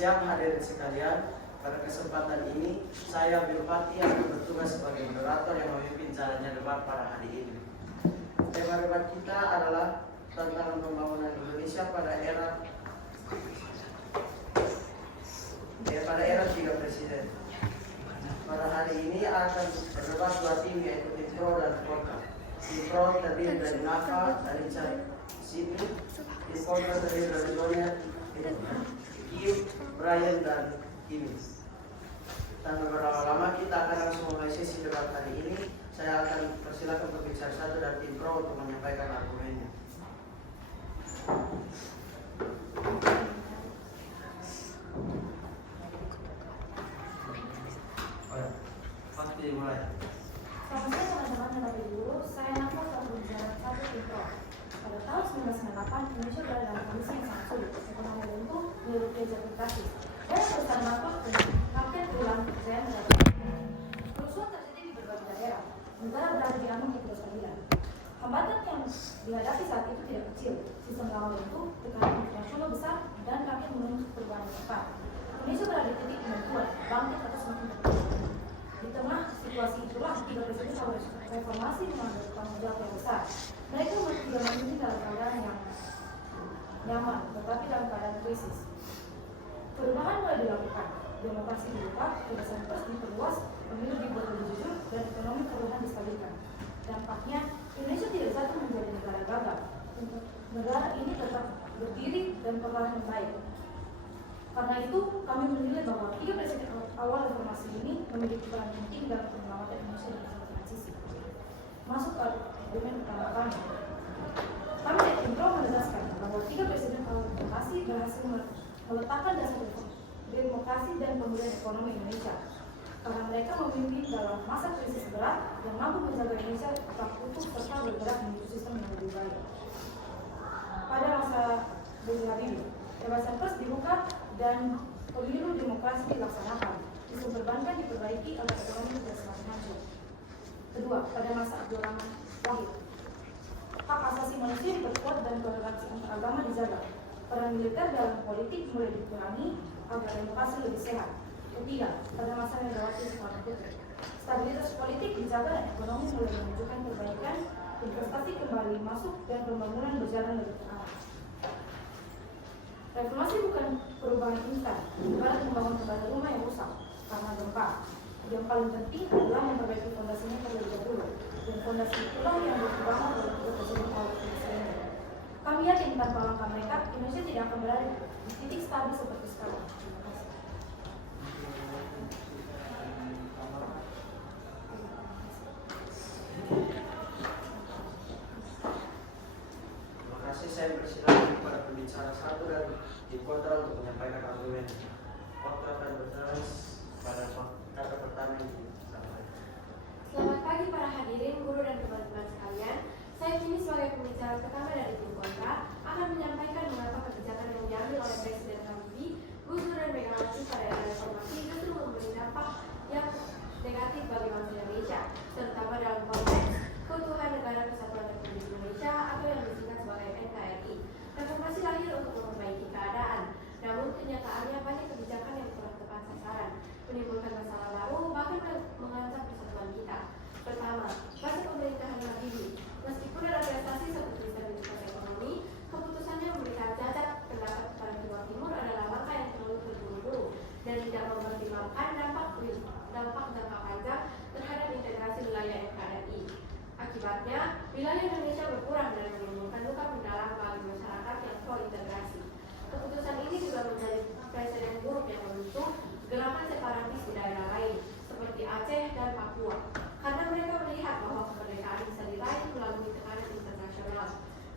siang hadirin sekalian. Pada kesempatan ini, saya Bilpati akan bertugas sebagai moderator yang memimpin jalannya debat pada hari ini. Tema debat kita adalah tantangan pembangunan Indonesia pada era 3 presiden. Pada hari ini akan berdebat dua tim, yaitu tim pro dan kontra. Tim pro terdiri dari Nafa, dari Sydney, tim kontra terdiri dari Donya, Kim, Brian, dan Kimi. Tanpa berlama-lama kita akan langsung mulai sesi debat hari ini. Saya akan persilakan pembicara satu dari tim pro untuk menyampaikan argumennya. Pasti mulai. Selamat siang teman-teman dan Bapak Ibu, saya Nafa selaku pembicara satu tim pro. Pada tahun 1998, Indonesia berada dalam kondisi yang sangat sulit. Ekonomi runtuh, menurut kerja prestasi. Dan perusahaan bangkrut dan rakyat hilang kepercayaan terhadap kerusuhan terjadi di berbagai daerah. Negara berada di ambang ketidakstabilan. Hambatan yang dihadapi saat itu tidak kecil. Sistem lawan runtuh, tekanan internasional besar, dan rakyat menuntut perubahan yang cepat. Indonesia berada di titik kemampuan bangkit atas semakin berkembang. Di tengah situasi itulah, 3 presiden reformasi mengambil tanggung jawab yang besar. Mereka tidak memimpin dalam keadaan yang nyaman, tetapi dalam keadaan krisis. Perubahan mulai dilakukan, demokrasi dibuka, kebebasan pers diperluas, pemilu dibuat lebih jujur, dan ekonomi perlahan distabilkan. Dampaknya, Indonesia tidak jatuh menjadi negara gagal. Negara ini tetap berdiri dan perlahan membaik. Karena itu, kami menilai bahwa 3 presiden awal reformasi ini memiliki peran penting dalam penyelamatan Indonesia di masa transisi. Masuk ke argumen pertama kami. Kami dari tim pro menegaskan bahwa 3 presiden awal reformasi berhasil meletakkan dasar demokrasi dan pemulihan ekonomi Indonesia. Karena mereka memimpin dalam masa krisis berat dan mampu menjaga Indonesia tetap utuh serta bergerak menuju sistem yang lebih baik. Pada masa B.J. Habibie, kebebasan pers dibuka dan pemilu demokrasi dilaksanakan. Sistem perbankan diperbaiki agar ekonomi tidak semakin hancur. Kedua, pada masa Abdul Rahman Wahid, hak asasi manusia diperkuat dan toleransi antaragama dijaga. Peran militer dalam politik mulai dikurangi agar demokrasi lebih sehat. Ketiga, pada masa Megawati Soekarno Putri, stabilitas politik dijaga dan ekonomi mulai menunjukkan perbaikan, investasi kembali masuk dan pembangunan berjalan lebih terarah. Reformasi bukan perubahan instan, ibarat membangun kembali rumah yang rusak karena gempa. Yang paling penting adalah memperbaiki fondasinya terlebih dahulu, dan fondasi itulah yang dibangun oleh 3 presiden awal ini. Kami yakin tanpa langkah mereka, Indonesia tidak akan berada di titik stabil seperti sekarang. Terima kasih. Terima kasih. Saya persilakan kepada pembicara satu dan tim kontra untuk menyampaikan argumen. Kontra akan berterus pada kata pertama ini. Selamat pagi para hadirin, guru dan teman-teman sekalian. Saya kini sebagai pembicara pertama dari tim kontra akan menyampaikan mengapa kebijakan yang diambil oleh Presiden Habibie, Gus Dur dan Megawati pada era reformasi justru memberi dampak yang negatif bagi bangsa Indonesia, terutama dalam konteks keutuhan negara kesatuan Republik Indonesia atau yang disingkat sebagai NKRI. Reformasi lahir untuk memperbaiki keadaan, namun kenyataannya banyak kebijakan yang kurang tepat sasaran, menimbulkan masalah baru, bahkan mengancam persatuan kita. Pertama, masa pemerintahan Habibie. Meskipun ada prestasi seperti stabilitas ekonomi, keputusannya memberikan cacat pendapat kepada Timur Timur adalah langkah yang terlalu terburu-buru dan tidak mempertimbangkan dampak jangka panjang terhadap integrasi wilayah NKRI. Akibatnya, wilayah Indonesia berkurang dan menimbulkan luka mendalam bagi masyarakat yang pro-integrasi. Keputusan ini juga menjadi presiden buruk yang memicu gerakan separatis di daerah lain, seperti Aceh dan Papua, karena mereka melihat bahwa kemerdekaan bisa diraih melalui tekanan internasional.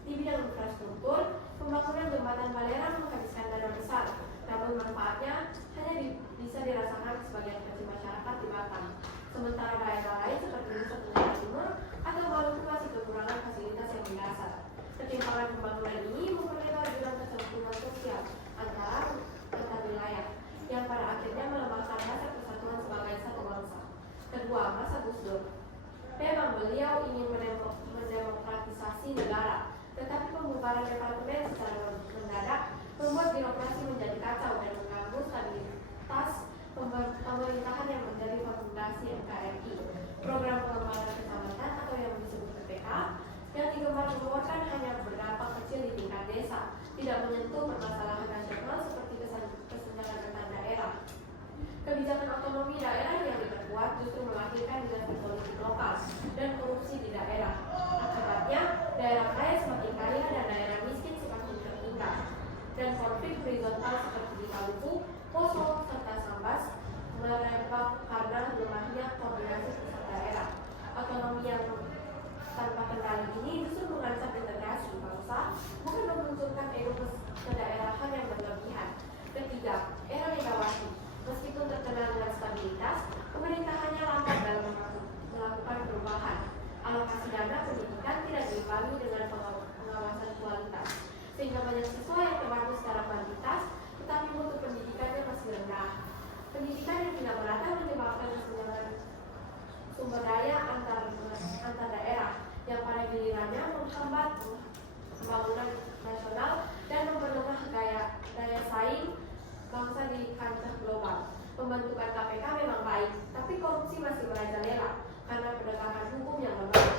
Di bidang infrastruktur, pembangunan jembatan Balerang menghabiskan dana besar, namun manfaatnya hanya bisa dirasakan sebagian kecil masyarakat di Batam. Sementara daerah lain seperti Nusa Tenggara Timur atau Maluku masih kekurangan fasilitas yang mendasar. Ketimpangan pembangunan ini memperlebar jurang kesenjangan sosial antara Poso, serta Sambas merembak karena lemahnya koordinasi pusat daerah. Otonomi yang tanpa kendali ini justru merancang integrasi bangsa, bukan memunculkan ego kedaerahan yang berlebihan. Ketiga, era Megawati. Meskipun terkenal dengan stabilitas, pemerintahannya lambat dalam melakukan perubahan. Alokasi dana pendidikan tidak diimbangi dengan pengawasan kualitas, sehingga banyak siswa yang terbantu secara kuantitas, tetapi mutu pendidikannya masih rendah. Pendidikan yang tidak merata menyebabkan kesenjangan sumber daya antar daerah, yang pada gilirannya menghambat pembangunan nasional dan memperlemah daya saing bangsa di kancah global. Pembentukan KPK memang baik, tapi korupsi masih merajalela karena penegakan hukum yang lemah.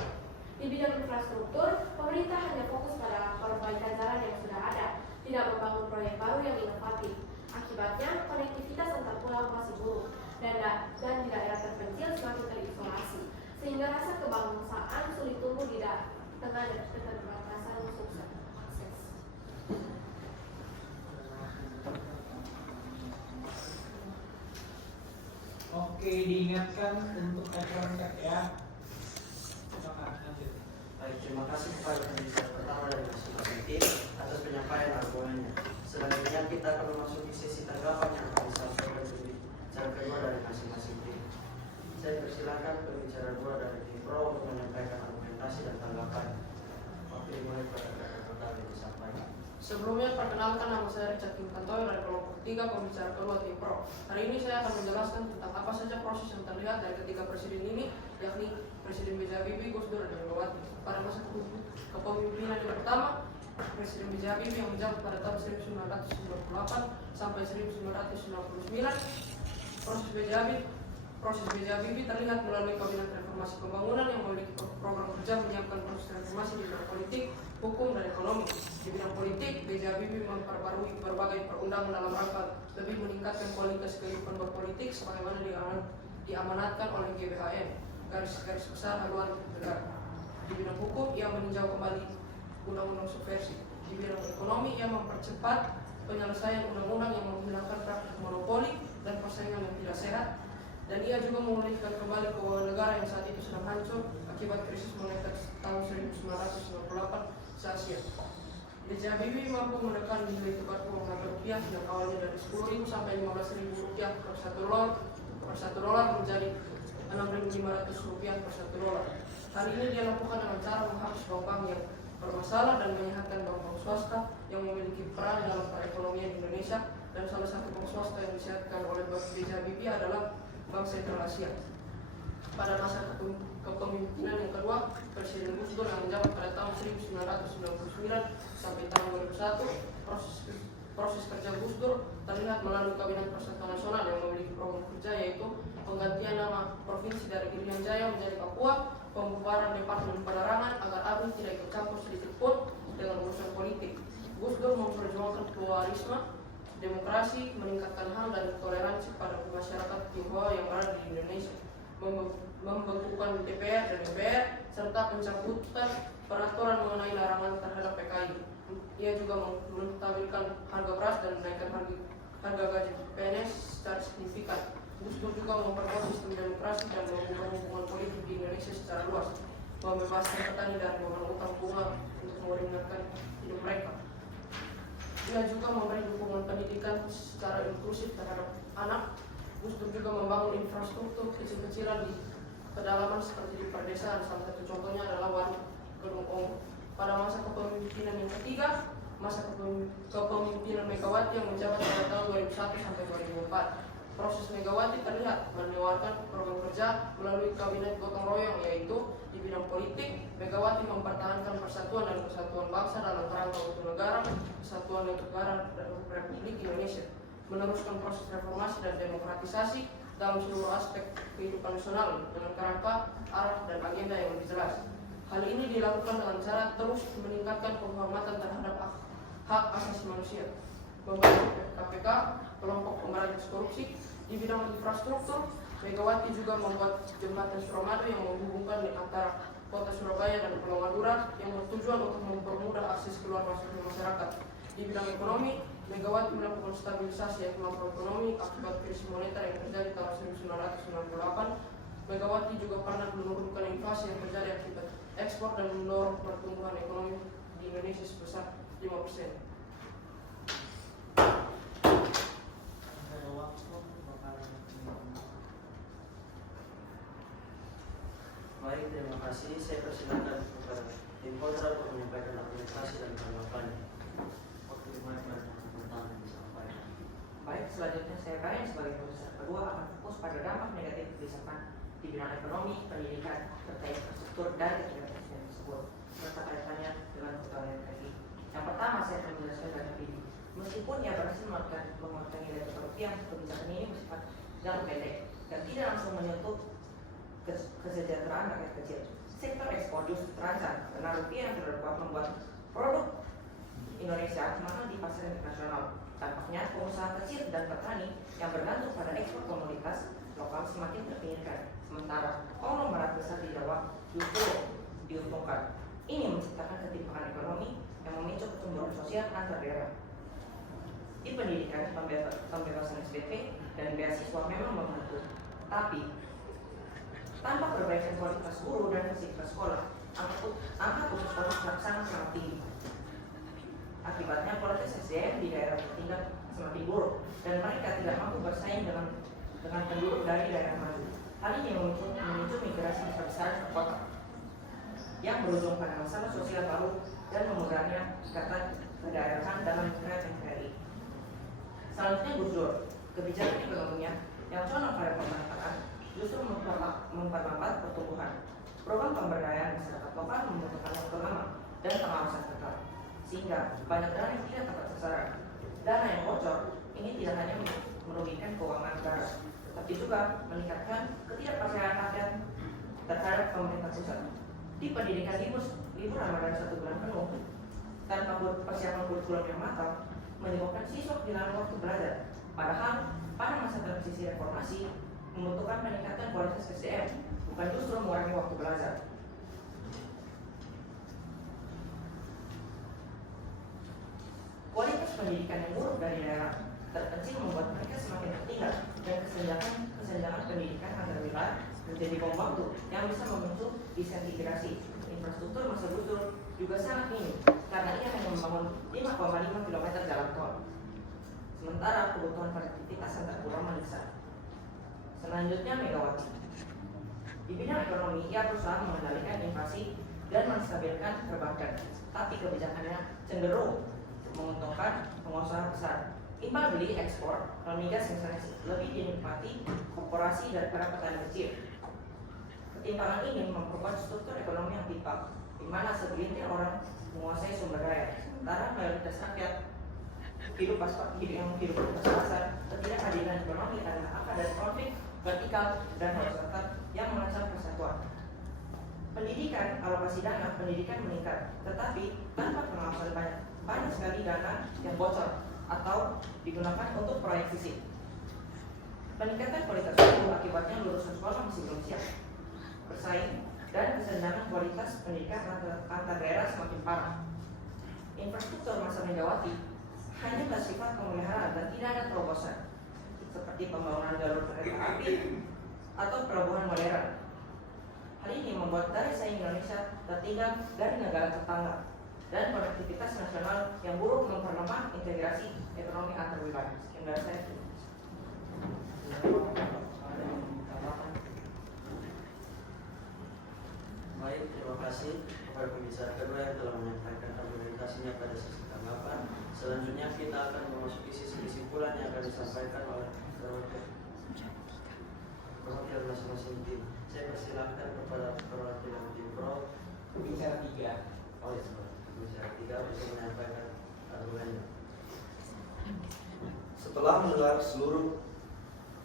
Di bidang infrastruktur, pemerintah hanya fokus pada perbaikan jalan yang sudah ada, tidak membangun proyek baru yang inovatif. Akibatnya, konektivitas antar pulau masih buruk dan di daerah terpencil semakin terisolasi, sehingga rasa kebangsaan sulit tumbuh di tengah keterbatasan sukses. Oke, diingatkan untuk kontak ya. Lanjut. Baik, terima kasih kepada pembicara pertama dari masing-masing tim atas penyampaian argumennya. Selanjutnya kita akan memasuki sesi tanggapan yang akan disampaikan pembicara kedua dari masing-masing tim. Saya persilakan pembicara dua dari tim Pro untuk menyampaikan argumentasi dan tanggapan. Waktu dimulai pada rekan pertama yang disampaikan. Sebelumnya, perkenalkan nama saya Richard Kimtantoy dari kelompok 3 pembicara kedua tim Pro. Hari ini saya akan menjelaskan tentang apa saja proses yang terlihat dari ketiga presiden ini, yakni Presiden B.J. Habibie, Gus Dur, dan Megawati. Pada masa kepemimpinan yang pertama, Presiden B.J. Habibie yang menjabat pada tahun 1998 sampai 1999, proses B.J. Habibie terlihat melalui Kabinet Reformasi Pembangunan yang memiliki program kerja menyiapkan proses reformasi di bidang politik, hukum, dan ekonomi. Di bidang politik, B.J. Habibie memperbarui berbagai perundangan dalam rangka lebih meningkatkan kualitas kehidupan berpolitik sebagaimana diamanatkan oleh GBHN, garis-garis besar haluan negara. Di bidang hukum, ia meninjau kembali undang-undang subversi. Di bidang ekonomi, ia mempercepat penyelesaian undang-undang yang menghilangkan praktik monopoli dan persaingan yang tidak sehat. Dan ia juga memulihkan kembali keuangan negara yang saat itu sedang hancur akibat krisis moneter tahun 1998 se-Asia. B.J. Habibie mampu menekan nilai tukar uang mata rupiah yang awalnya dari 10.000 sampai 15.000 rupiah per satu dolar menjadi 6.500 rupiah per satu dolar. Hal ini dia lakukan dengan cara menghapus bank-bank yang bermasalah dan menyehatkan bank-bank swasta yang memiliki peran dalam perekonomian Indonesia. Dan salah satu bank swasta yang disehatkan oleh B.J. Habibie adalah Bank Sentral Asia. Pada masa kepemimpinan yang kedua, Presiden Gus Dur yang menjabat pada tahun 1999 sampai tahun 2001, proses kerja Gus Dur terlihat melalui Kabinet Persatuan Nasional yang memiliki program kerja yaitu penggantian nama provinsi dari Irian Jaya menjadi Papua, pembubaran Departemen Penerangan agar ABRI tidak ikut campur sedikit pun dengan urusan politik. Gus Dur memperjuangkan pluralisme, demokrasi, meningkatkan HAM dan toleransi pada masyarakat Tionghoa yang berada di Indonesia, membentukkan DPR dan MPR, serta pencabutan peraturan mengenai larangan terhadap PKI. Ia juga menstabilkan harga beras dan menaikkan harga gaji PNS secara signifikan. Gus Dur juga memperkuat sistem demokrasi dan membuka hubungan politik di Indonesia secara luas, membebaskan petani dari beban utang bunga untuk meringankan hidup mereka. Ia juga memberi dukungan pendidikan secara inklusif terhadap anak. Gus Dur juga membangun infrastruktur kecil-kecilan di pedalaman seperti di perdesaan. Salah satu contohnya adalah Waduk Gedung Ongo. Pada masa kepemimpinan yang ketiga, masa kepemimpinan Megawati yang menjabat pada tahun 2001 sampai 2004. Proses Megawati terlihat menawarkan program kerja melalui kabinet gotong royong, yaitu di bidang politik, Megawati mempertahankan persatuan dan kesatuan bangsa dalam kerangka utuh negara, kesatuan negara Republik Indonesia, meneruskan proses reformasi dan demokratisasi dalam seluruh aspek kehidupan nasional dengan kerangka, arah, dan agenda yang lebih jelas. Hal ini dilakukan dengan cara terus meningkatkan penghormatan terhadap hak asasi manusia, membantu KPK, kelompok pemberantas korupsi. Di bidang infrastruktur, Megawati juga membuat jembatan Suramadu yang menghubungkan antara kota Surabaya dan Pulau Madura yang bertujuan untuk mempermudah akses keluar masuknya masyarakat. Di bidang ekonomi, Megawati melakukan stabilisasi makroekonomi akibat krisis moneter yang terjadi tahun 1998. Megawati juga pernah menurunkan inflasi yang terjadi akibat ekspor dan mendorong pertumbuhan ekonomi di Indonesia sebesar 5%. Baik, terima kasih. Saya persilakan kepada tim kontra untuk menyampaikan argumentasi dan tanggapannya. Waktu dimana pertanyaan yang disampaikan. Baik, selanjutnya saya Brian sebagai profesor kedua akan fokus pada dampak negatif kebijakan di bidang ekonomi, pendidikan, serta infrastruktur dari ketiga presiden tersebut, serta kaitannya dengan pegawai negeri. Yang pertama, saya akan menjelaskan data ini. Meskipun ia berhasil menguatkan nilai tukar rupiah, kebijakan ini bersifat jangka pendek dan tidak langsung menyentuh kesejahteraan rakyat kecil. Sektor ekspor justru terancam karena rupiah yang terdapat membuat produk Indonesia mahal di pasar internasional. Dampaknya, pengusaha kecil dan petani yang bergantung pada ekspor komoditas lokal semakin terpinggirkan. Sementara konglomerat besar di Jawa justru diuntungkan. Ini menciptakan ketimpangan ekonomi yang memicu pertumbuhan sosial antar daerah. Di pendidikan, pembebasan SPP dan beasiswa memang membantu, tapi tanpa perbaikan kualitas guru dan fasilitas sekolah, angka putus sekolah sangat tinggi. Akibatnya kualitas SDM di daerah tertinggal semakin buruk dan mereka tidak mampu bersaing dengan penduduk dari daerah maju. Hal ini memicu migrasi besar ke kota yang berujung pada masalah sosial baru dan memudahnya ikatan kedaerahan dalam NKRI. Selanjutnya Gus Dur, kebijakan ekonominya yang condong pada pemerataan justru memperlambat pertumbuhan. Program pemberdayaan masyarakat lokal membutuhkan waktu lama dan pengawasan ketat, sehingga banyak dana yang tidak tepat sasaran. Dana yang bocor ini tidak hanya merugikan keuangan negara, tetapi juga meningkatkan ketidakpercayaan rakyat terhadap pemerintah pusat. Di pendidikan libur Ramadan 1 bulan penuh tanpa persiapan kurikulum yang matang menyebabkan siswa kehilangan waktu belajar. Padahal pada masa transisi reformasi membutuhkan peningkatan kualitas SDM, bukan justru mengurangi waktu belajar. Kualitas pendidikan yang buruk dari daerah terpencil membuat mereka semakin tertinggal dan kesenjangan pendidikan antar wilayah menjadi bom waktu yang bisa memicu disintegrasi. Infrastruktur masa Gus Dur juga sangat minim karena ia hanya membangun 5,5 km jalan tol. Sementara kebutuhan konektivitas antar pulau mendesak. Selanjutnya Megawati. Di bidang ekonomi, ia berusaha mengendalikan inflasi dan menstabilkan perbankan, tapi kebijakannya cenderung menguntungkan pengusaha besar. Imbal beli ekspor non migas misalnya lebih dinikmati korporasi daripada petani kecil. Ketimpangan ini memperkuat struktur ekonomi yang timpang, di mana segelintir orang menguasai sumber daya, sementara mayoritas rakyat hidup pas-pasan. Ketidakadilan ekonomi adalah akar dari konflik vertikal dan horizontal yang mengancam persatuan. Pendidikan, alokasi dana pendidikan meningkat, tetapi tanpa pengawasan banyak sekali dana yang bocor atau digunakan untuk proyek fisik. Peningkatan kualitas guru akibatnya lulusan sekolah masih belum siap bersaing dan kesenjangan kualitas pendidikan antar daerah semakin parah. Infrastruktur masa Megawati hanya bersifat pemeliharaan dan tidak ada terobosan, seperti pembangunan jalur kereta api atau pelabuhan modern. Hal ini membuat daya saing Indonesia tertinggal dari negara tetangga dan konektivitas nasional yang buruk memperlemah integrasi ekonomi antar wilayah. Sekian dari saya. Baik, terima kasih kepada pembicara kedua yang telah menyampaikan argumentasinya pada sesi tanggapan. Selanjutnya kita akan memasuki sisi kesimpulan yang akan disampaikan oleh perwakilan masing-masing tim. Saya persilahkan kepada perwakilan tim Pro Pembicara 3. Oh ya, pembicara 3 untuk menyampaikan argumennya. Setelah mendengar seluruh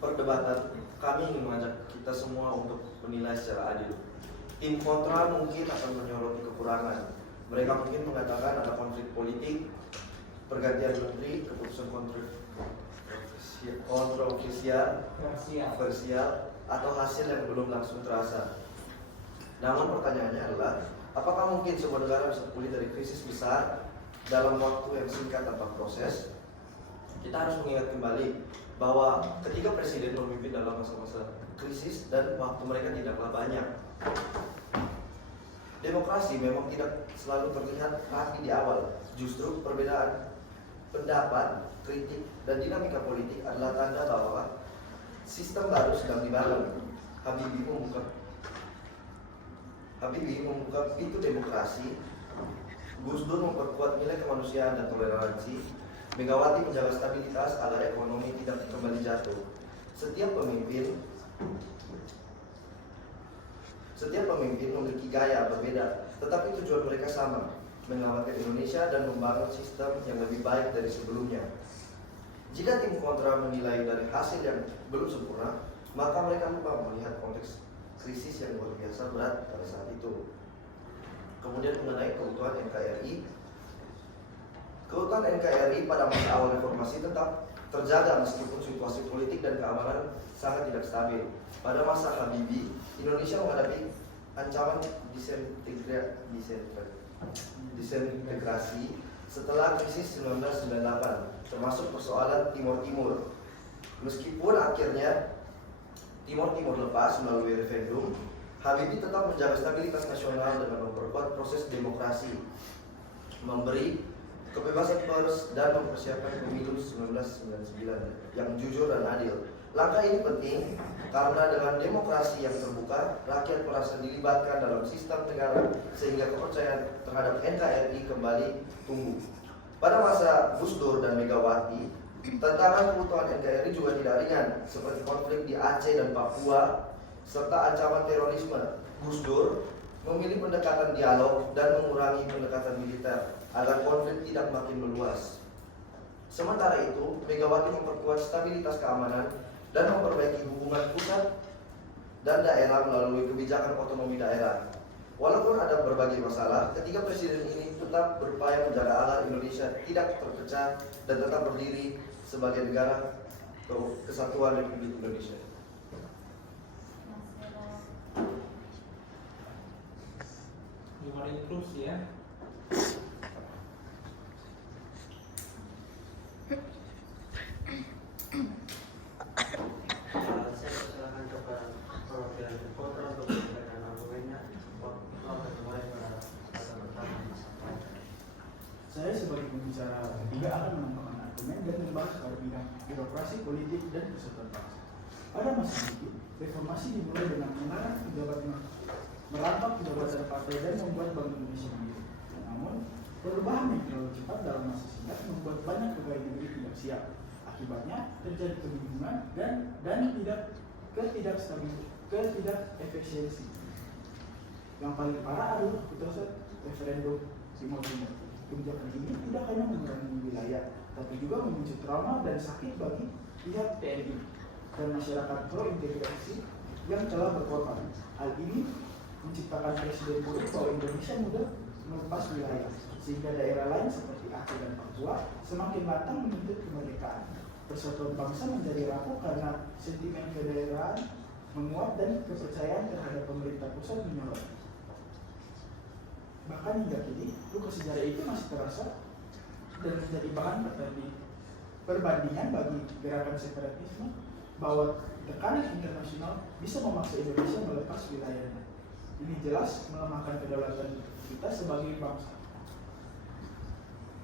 perdebatan, kami ingin mengajak kita semua untuk menilai secara adil. Tim kontra mungkin akan menyoroti kekurangan. Mereka mungkin mengatakan ada konflik politik, pergantian menteri, keputusan kontroversial, atau hasil yang belum langsung terasa. Namun pertanyaannya adalah, apakah mungkin sebuah negara bisa pulih dari krisis besar dalam waktu yang singkat tanpa proses? kita harus mengingat kembali bahwa ketika presiden memimpin dalam masa-masa krisis dan waktu mereka tidaklah banyak, demokrasi memang tidak selalu terlihat rapi di awal. Justru perbedaan pendapat, kritik, dan dinamika politik adalah tanda bahwa sistem baru sedang dibangun. Habibie membuka pintu demokrasi, Gus Dur memperkuat nilai kemanusiaan dan toleransi, Megawati menjaga stabilitas agar ekonomi tidak kembali jatuh. Setiap pemimpin memiliki gaya berbeda, tetapi tujuan mereka sama, menyelamatkan Indonesia dan membangun sistem yang lebih baik dari sebelumnya. Jika tim kontra menilai dari hasil yang belum sempurna, maka mereka lupa melihat konteks krisis yang luar biasa berat pada saat itu. Kemudian mengenai keutuhan NKRI. Keutuhan NKRI pada masa awal reformasi tetap terjaga meskipun situasi politik dan keamanan sangat tidak stabil. Pada masa Habibie, Indonesia menghadapi ancaman disintegrasi setelah krisis 1998, termasuk persoalan Timur Timur. Meskipun akhirnya Timur Timur lepas melalui referendum, Habibie tetap menjaga stabilitas nasional dengan memperkuat proses demokrasi, memberi kebebasan pers, dan mempersiapkan pemilu 1999 yang jujur dan adil. Langkah ini penting karena dengan demokrasi yang terbuka, rakyat merasa dilibatkan dalam sistem negara sehingga kepercayaan terhadap NKRI kembali tumbuh. Pada masa Gus Dur dan Megawati, tantangan keutuhan NKRI juga tidak ringan, seperti konflik di Aceh dan Papua serta ancaman terorisme. Gus Dur memilih pendekatan dialog dan mengurangi pendekatan militer agar konflik tidak makin meluas. Sementara itu, Megawati memperkuat stabilitas keamanan dan memperbaiki hubungan pusat dan daerah melalui kebijakan otonomi daerah. Walaupun ada berbagai masalah, ketiga presiden ini tetap berupaya menjaga agar Indonesia tidak terpecah dan tetap berdiri sebagai negara kesatuan Republik Indonesia. Gimana terus ya? Saya persilakan kepada perwakilan kontra untuk menyampaikan argumennya. Saya sebagai pembicara ketiga akan menambahkan argumen dan membahas pada bidang birokrasi, politik, dan persatuan bangsa. Pada masa itu, reformasi dimulai dengan melarang merambah jabatan partai dan membuat Bank Indonesia mandiri. Namun, perubahan yang terlalu cepat dalam masa singkat membuat banyak pegawai negeri tidak siap. Akibatnya terjadi kebingungan dan ketidakefisiensi. Yang paling parah adalah putusan referendum Timur Timur. Kebijakan ini tidak hanya mengurangi wilayah, tapi juga memicu trauma dan sakit bagi pihak TNI dan masyarakat pro-integrasi yang telah berkorban. Hal ini menciptakan presiden buruk bahwa Indonesia mudah melepas wilayah, sehingga daerah lain seperti Aceh dan Papua semakin matang menuntut kemerdekaan. Persatuan bangsa menjadi rapuh karena sentimen kedaerahan menguat dan kepercayaan terhadap pemerintah pusat menyorot. Bahkan hingga kini, luka sejarah itu masih terasa dan menjadi bahan perbandingan bagi gerakan separatisme bahwa tekanan internasional bisa memaksa Indonesia melepas wilayahnya. Ini jelas melemahkan kedaulatan kita sebagai bangsa.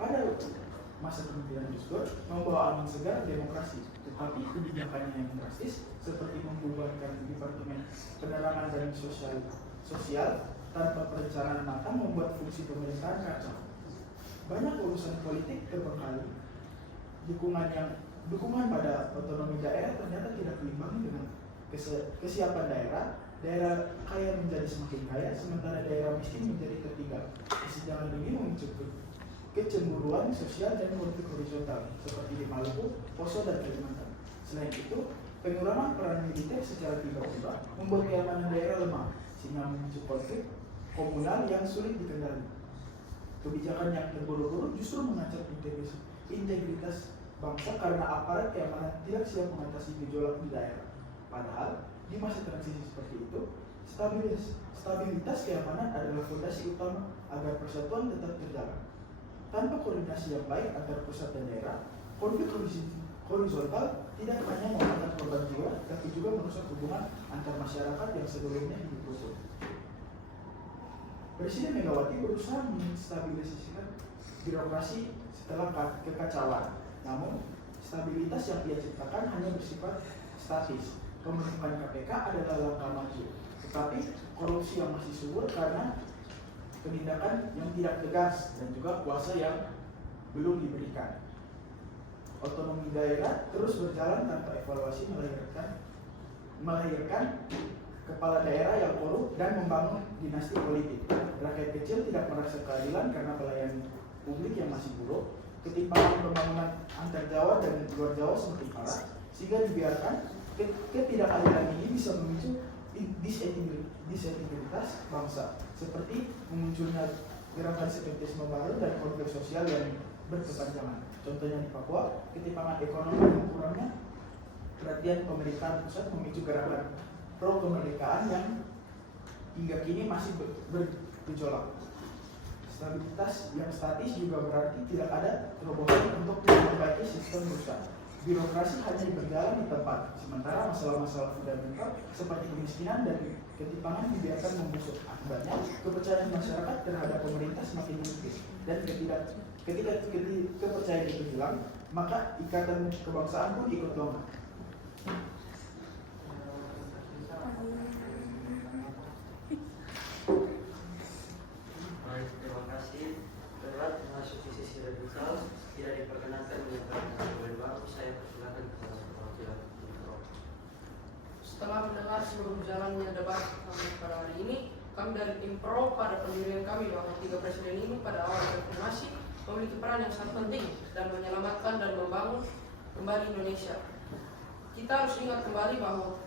Pada masa kepemimpinan Gus Dur membawa angin segar demokrasi, tetapi kebijakannya yang drastis seperti membubarkan Departemen Penerangan dan Sosial tanpa perencanaan matang membuat fungsi pemerintahan kacau. Banyak urusan politik terbengkalai. Dukungan pada otonomi daerah ternyata tidak diimbangi dengan kesiapan daerah. Daerah kaya menjadi semakin kaya, sementara daerah miskin menjadi tertinggal. Kesenjangan ini memicu kecemburuan sosial dan konflik horizontal seperti di Maluku, Poso, dan Kalimantan. Selain itu, pengurangan peran militer secara tiba-tiba membuat keamanan daerah lemah, sehingga memicu konflik komunal yang sulit dikendali. Kebijakan yang terburu-buru justru mengancam integritas bangsa karena aparat keamanan tidak siap mengatasi gejolak di daerah. Padahal, di masa transisi seperti itu, stabilitas keamanan adalah fondasi utama agar persatuan tetap terjaga. Tanpa koordinasi yang baik antar pusat dan daerah, konflik horizontal tidak hanya memakan korban jiwa, tapi juga merusak hubungan antar masyarakat yang sebelumnya hidup rukun. Presiden Megawati berusaha menstabilisasikan birokrasi setelah kekacauan. Namun, stabilitas yang ia ciptakan hanya bersifat statis. Pembentukan KPK adalah langkah maju, tetapi korupsi yang masih subur karena penindakan yang tidak tegas dan juga kuasa yang belum diberikan. Otonomi daerah terus berjalan tanpa evaluasi melahirkan kepala daerah yang korup dan membangun dinasti politik. Rakyat kecil tidak merasa keadilan karena pelayanan publik yang masih buruk. Ketimpangan pembangunan antar Jawa dan luar Jawa semakin parah, sehingga dibiarkan ketidakadilan ini bisa memicu disintegritas bangsa, seperti memunculnya gerakan separatisme baru dan konflik sosial yang berkepanjangan. Contohnya di Papua, ketimpangan ekonomi dan kurangnya perhatian pemerintahan pusat memicu gerakan pro kemerdekaan yang hingga kini masih bergejolak. Stabilitas yang statis juga berarti tidak ada terobosan untuk memperbaiki sistem rusak. Birokrasi hanya berjalan di tempat, sementara masalah-masalah fundamental seperti kemiskinan dan ketimpangan dibiarkan membusuk. Akibatnya, kepercayaan masyarakat terhadap pemerintah semakin menipis, dan ketika kepercayaan itu hilang, maka ikatan kebangsaan pun ikut lemah. Terima kasih. Berat memasuki sisi radikal, tidak diperkenankan menyampaikan argumen baru. Saya persilakan kepada perwakilan Pro. Setelah mendengar seluruh jalannya debat kami pada hari ini, kami dari tim Pro pada pendirian kami bahwa 3 presiden ini pada awal reformasi memiliki peran yang sangat penting dan menyelamatkan dan membangun kembali Indonesia. Kita harus ingat kembali bahwa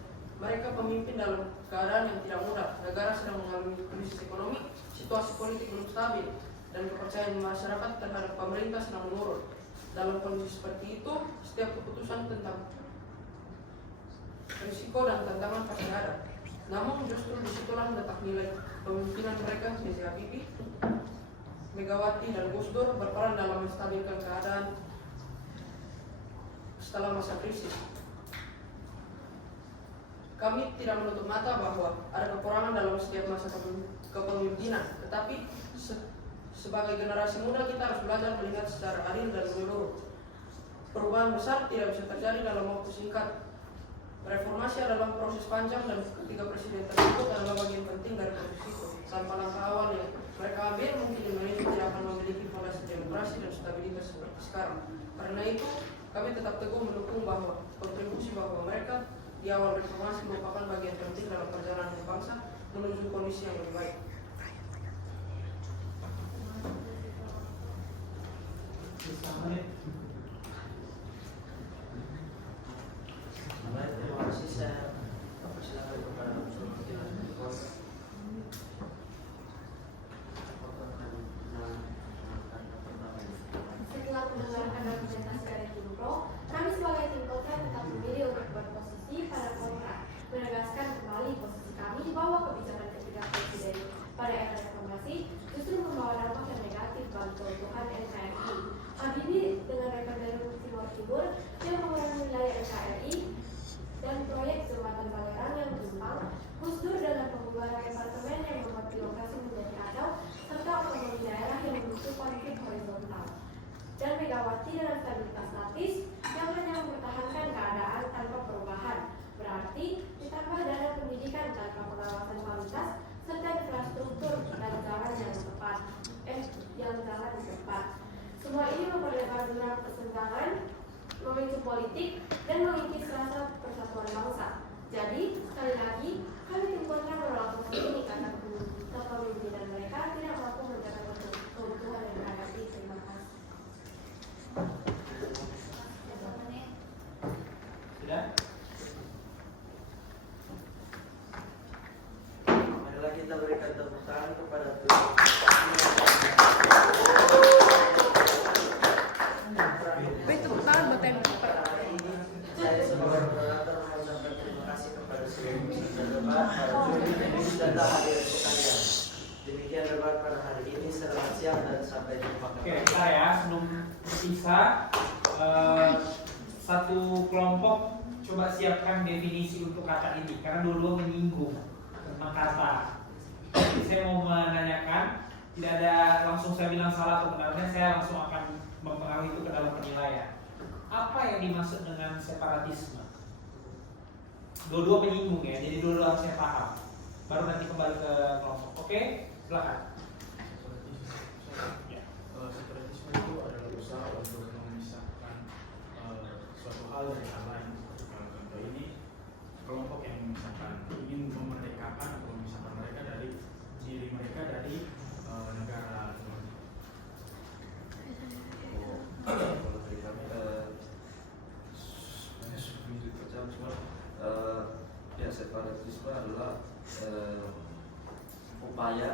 mereka pemimpin dalam keadaan yang tidak mudah. Negara sedang mengalami krisis ekonomi, situasi politik belum stabil, dan kepercayaan masyarakat terhadap pemerintah sedang menurun. Dalam kondisi seperti itu, setiap keputusan tentang risiko dan tantangan pasti ada. Namun justru disitulah letak nilai pemimpinan mereka, B.J. Habibie, Megawati, dan Gus Dur berperan dalam menstabilkan keadaan setelah masa krisis. Kami tidak menutup mata bahwa ada kekurangan dalam setiap masa kepemimpinan, tetapi sebagai generasi muda kita harus belajar melihat secara adil dan menyeluruh. Perubahan besar tidak bisa terjadi dalam waktu singkat. Reformasi adalah proses panjang dan ketiga presiden tersebut adalah bagian penting dari proses itu. Tanpa langkah awal yang mereka ambil, mungkin Indonesia tidak akan memiliki fondasi demokrasi dan stabilitas seperti sekarang. Karena itu, kami tetap teguh mendukung bahwa kontribusi bahwa mereka di awal reformasi merupakan bagian penting dalam perjalanan bangsa menuju kondisi yang lebih baik. Baik, terima kasih. Saya persilakan kepada perwakilan Pro. Setelah mendengarkan argumentasi dari tim Pro, kami sebagai tim kontra tetap memilih untuk berposisi pada kontra, menegaskan kembali posisi kami bahwa kebijakan ketiga presiden pada era reformasi justru membawa dampak yang negatif bagi keutuhan NKRI. Habibie dengan referendum Timur yang mengurangi wilayah NKRI dan proyek jembatan Balerang yang tumpang, Gus Dur dengan pembubaran departemen yang membuat birokrasi menjadi kacau, serta otonomi daerah yang memicu konflik horizontal. Dan Megawati dengan stabilitas statis yang hanya mempertahankan keadaan tanpa perubahan. Berarti ditambah dana pendidikan tanpa pengawasan kualitas serta infrastruktur dan jalan yang tepat. Jalan di tempat. Semua ini memperlebar jurang kesenjangan, memicu politik dan mengikis rasa persatuan bangsa. Jadi sekali lagi kami tim kontra menolak posisi ini karena kepemimpinan mereka tidak mampu menjaga keutuhan dan hadapi. Terima kasih. Sudah? Marilah kita berikan tepuk tangan kepada saya sebagai moderator mengucapkan terima kasih kepada seluruh peserta debat, para juri, dan hadirin sekalian. Demikian debat pada hari ini. Selamat siang dan sampai jumpa. Oke, saya sebelum berpisah satu kelompok coba siapkan definisi untuk kata ini karena dua-dua menyinggung tentang kata. Jadi saya mau menanyakan, tidak ada langsung saya bilang salah atau benarnya, saya langsung akan mempengaruhi itu ke dalam penilaian. Apa yang dimaksud dengan separatisme? Dua-dua menyinggung ya, jadi dua-dua harus saya paham. Baru nanti kembali ke kelompok. Oke, silakan. Separatisme itu adalah usaha untuk memisahkan suatu hal dari hal lain. Contoh ini kelompok yang memisahkan, ingin memerdekakan atau memisahkan mereka dari diri mereka dari negara. Kalau dari kami ya separatisme adalah upaya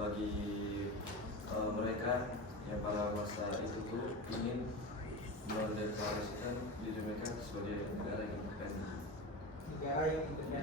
bagi mereka yang pada masa itu tuh ingin mendeklarasikan diri mereka sebagai negara yang independen. Negara yang independen.